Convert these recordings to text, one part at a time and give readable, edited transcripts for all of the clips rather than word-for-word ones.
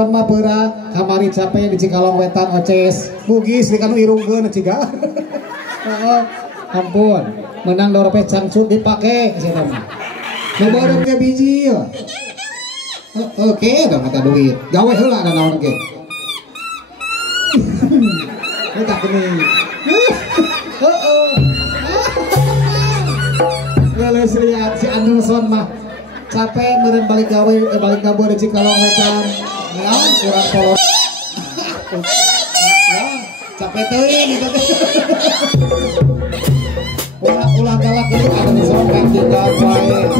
Anderson mah peura kamari capek di Cikalong Wetan Oces bugis di kanu irungkeun ciga. Heeh. Ampun, menang dompet cangcut dipake sia mah. Coba dong ke biji ya. Oke, udah mata duit. Gawe heula ada naon ge. Kita gini. Heeh. Geus lihat si Anderson mah capek meureun balik gawe balik kabur di Cikalong Wetan. Naon kurang polos. Capek teuing gitu. Ulah galak itu ada di sompet tinggal wae.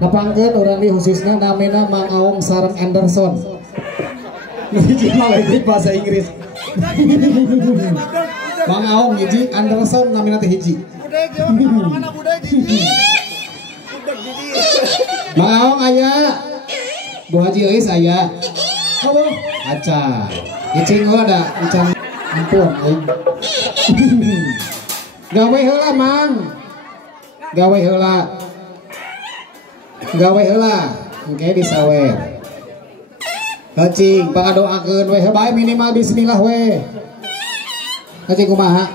Napangkeun urang di khususnya namina Mang Aong sareng Anderson. Hiji mah lagi bahasa Inggris. Mang Aong hiji, Anderson namina teh hiji. Mang Aong aya. Bu Haji euy aya. Halo. Aca. Icing ada, ican ampun aing. Gawe heula Mang. Gawe heula. Gawe heula engke disawer. Cacing pangadoakeun we bae minimal bismillah we. Cacing kumaha?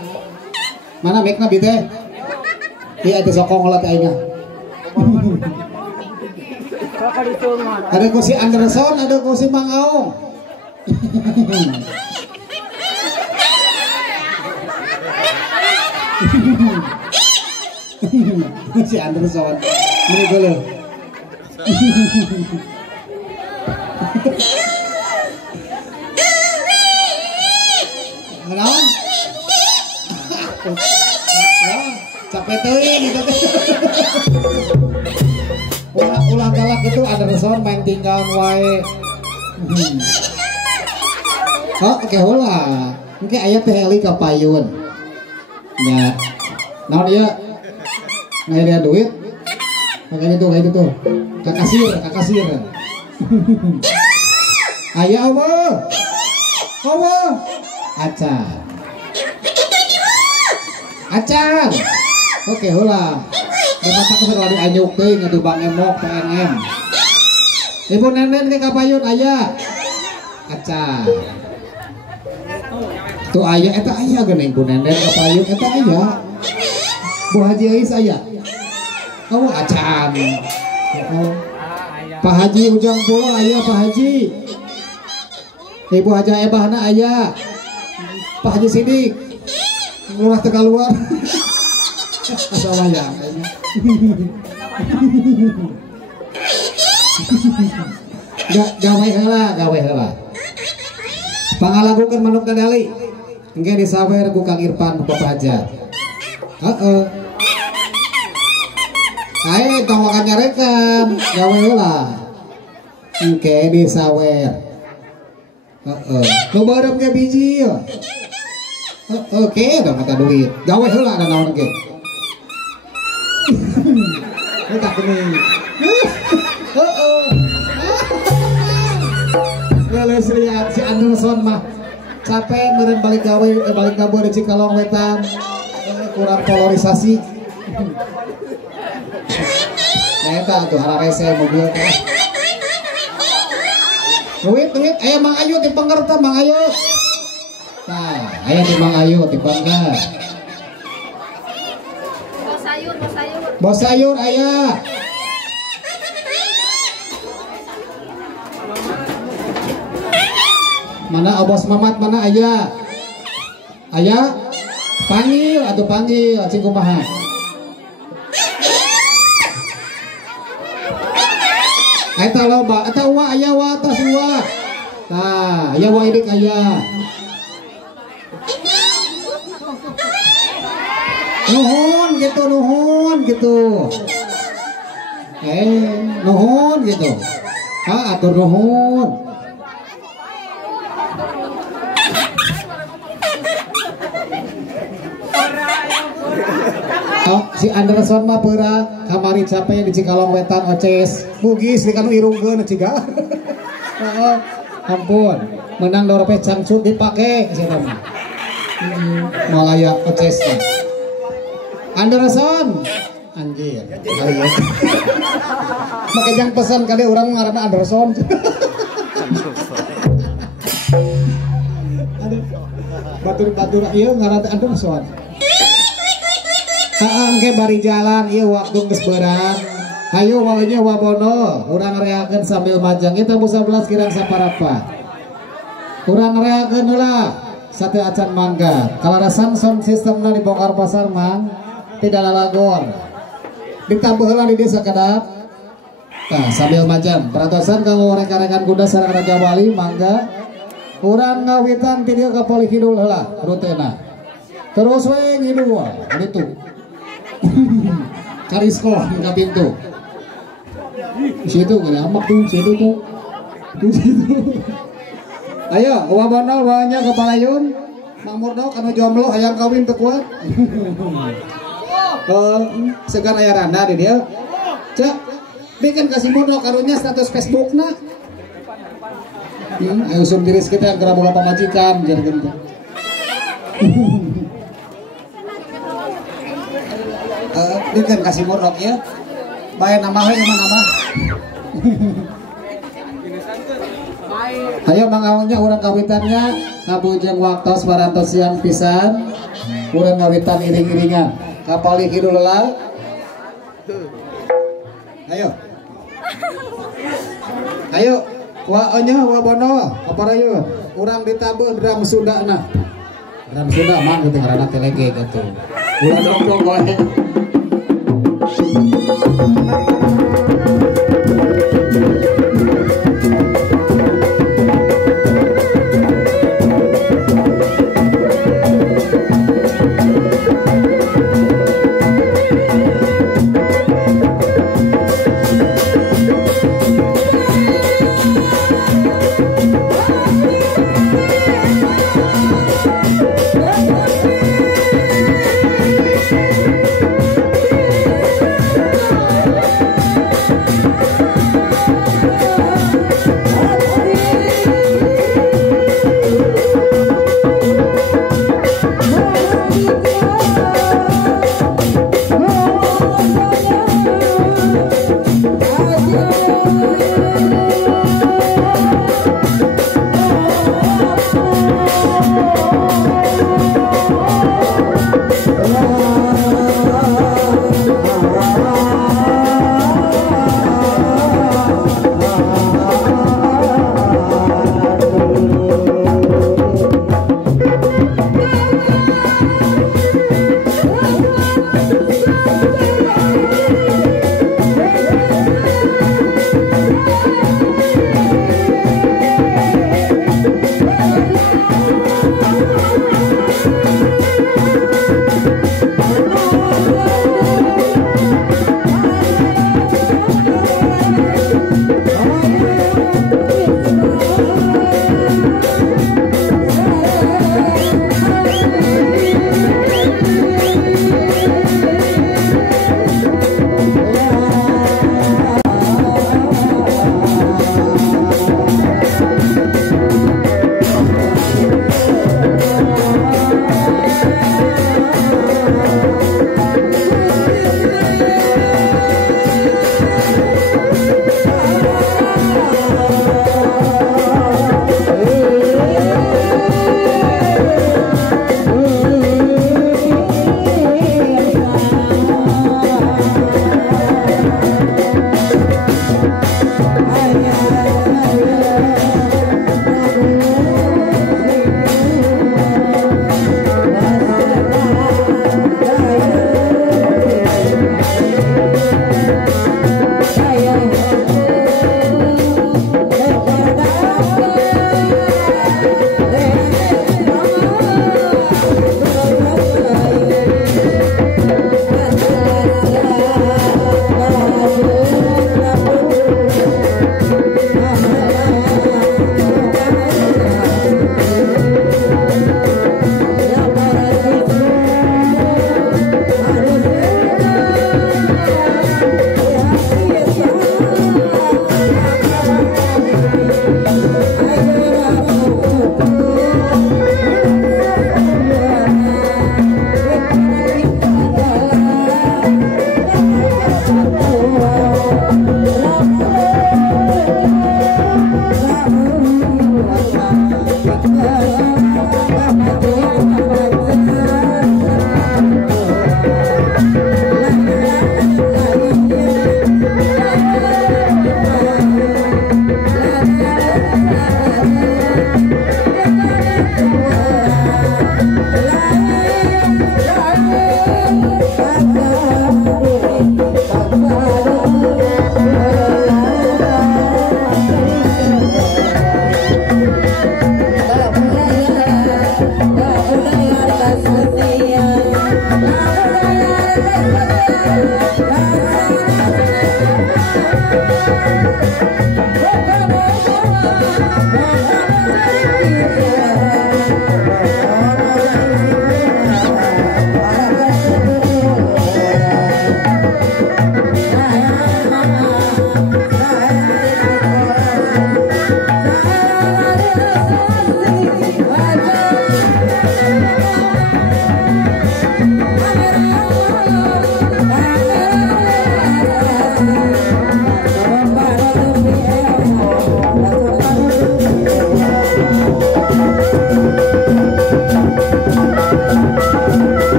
Mana mikna bi teh? Ieu atuh sokong heula teh aing. Ada ku si Anderson, ada ku si Mang Aong. Si Anderson. Ini dulu. Naon? Capek teuing gitu teh. Ulah galak itu Anderson main tinggal wae. Oh, oke heula. Engke aya teh heli ka payun. Nya. Naon ieu? Ngaya duit. Kayak itu tuh. Kakasir. Aya Allah. Acan. Acan. Oke, heula. Mata keserah di anyuk teuing atuh Bang Emok PNM. Ibu Nenen ke kapayun aya. Acan. Tuh aya eta aya geuning Ibu Nenen kapayun eta aya. Bu Haji Ais aya. Kamu acan. Pak Haji Ujang Pulau aya Pak Haji. Ibu Haja Ebahna aya. Pak Haji Sidik. Lurah Tegaluar. Asal wayang. Gawe heula. Pangalagukeun manuk dadali. Engke disawer ku Kang Irfan Bapak Haja. Heeh. Ayo tong makan nyarekan, gawe heula. Engke disawer. Heeh. Nu beureum ge biji. Oke, udah mata duit. Gawe heula ada naon ge. Eta geuning. Heeh. Geus lihat si Anderson mah capek meureun balik gawe balik dapur di Cikalong Wetan. Kurang polarisasi. Eta tuh hara rese mobil teh. Duit, aya Mang Ayu di Panggerta Mang Ayu. Nah, aya di Mang Ayu di Pangga. Bos sayur aya. Mana Bos Mamat mana aya? Aya? Panggil atau panggil cing kumaha? Eta loba, eta wa aya wa tas wa. Nah, aya wa idik aya. Nuhun gitu. Nuhun gitu. Atur nuhun. Si Anderson mah peura kamari capek di Cikalong Wetan oces bugis di kanu irungkeun ciga. Heeh. Ampun, menang doropet cangcut dipake sia mah. Malaya oces. Anderson anjir. Make jang pesan kali urang ngaranna Anderson. Batur-batur ieu ngaranna Anderson. Engke bari jalan ieu waktu geus beurang. Hayu wawenya wabono, urang reakeun sambil majang eta 11 kirang saparapa. Urang reakeun heula sate acan mangga. Kalarasan sound systemna dibongkar pasar mang tidak lalagor. Ditambah heula di desa kadap. Nah, sambil majang peratosan kanggo rekan-rekan kuda sareng Raja Wali mangga. Urang ngawitan ti dieu ka Polikidul heula rutena. Terus we ngidu gitu. Karisko ke pintu. Situ gak amak tuh, situ tuh. Ayo, wabono wanya ke Palayun. Mang Murdo kanu jomblo hayang kawin teu kuat. Segan aya randa di dia. Cek, bikin kasih Murdo karunya status Facebookna. Ayo usum diris kita geura boga pamajikan jarkeun. Bikin kasih Murdo ya. Bae nama we nama. Ayo mangawanya urang kawitannya ngabujeng waktos barantos siang pisan. Urang ngawitan iring-iringan. Kapali kidul heula. Ayo. Wa nya wa bono aparayeun. Urang ditabuh drum Sundana. Drum Sunda mah teh ngaranna telege gitu. Urang dongdong wae.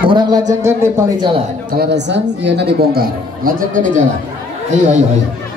Orang lajengkeun di pali jalan, kalarasan ieuna dibongkar. Lajengkeun di jalan. Ayo ayo ayo.